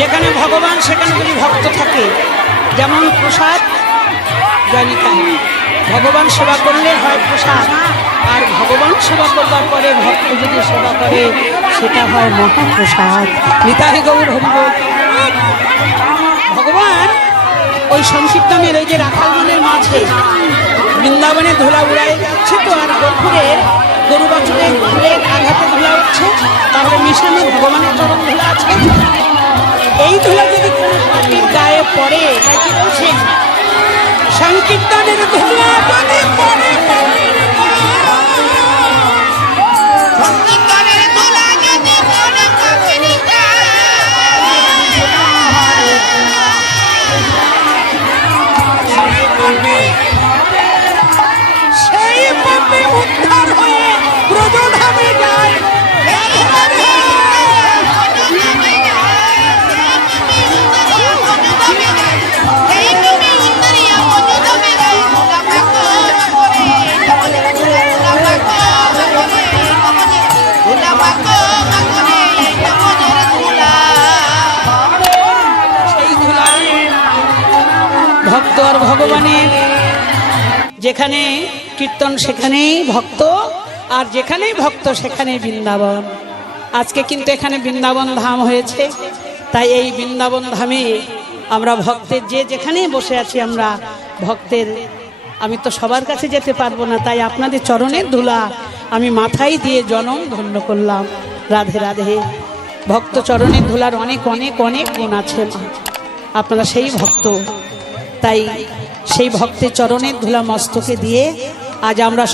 যেখানে ভগবান সেখানে যদি ভক্ত থাকে, যেমন প্রসাদ জয়নিতাই, ভগবান সেবা করলে হয় প্রসাদ, আর ভগবান সেবা করবার পরে ভক্ত যদি সেবা করে সেটা হয় মহাপ্রসাদ। নিতাই গৌর হরিবোল। ভগবান ওই সংকীর্তনের এই যে রাখালগণের মাঝে বৃন্দাবনে ধুলা উড়াই যাচ্ছে, তো আর গোপুরের গরু বাছুরের ফুলের আঘাতে ধুলা উঠছে, তাহলে মিশানো ভগবানের চরণ ধুলা আছে। এই ধুলা যদি কোনো পাখির গায়ে পড়ে, তাই কি বলছেন? সংকীর্তনের ধুলা যদি পড়ে সেই পাপে উদ্ধার হয়ে ব্রজধামে যায়। ভক্ত আর ভগবানের যেখানে কীর্তন সেখানেই ভক্ত, আর যেখানেই ভক্ত সেখানেই বৃন্দাবন। আজকে কিন্তু এখানে বৃন্দাবন ধাম হয়েছে, তাই এই বৃন্দাবন ধামে আমরা ভক্তের যে যেখানে বসে আছি, আমরা ভক্তের, আমি তো সবার কাছে যেতে পারবো না, তাই আপনাদের চরণের ধুলা আমি মাথায় দিয়ে জনম ধন্য করলাম। রাধে রাধে। ভক্ত চরণের ধুলার অনেক অনেক অনেক গুণ আছে, আপনারা সেই ভক্ত, তাই সেই ভক্তের চরণের ধুলা মস্তকে দিয়ে আজ আমরা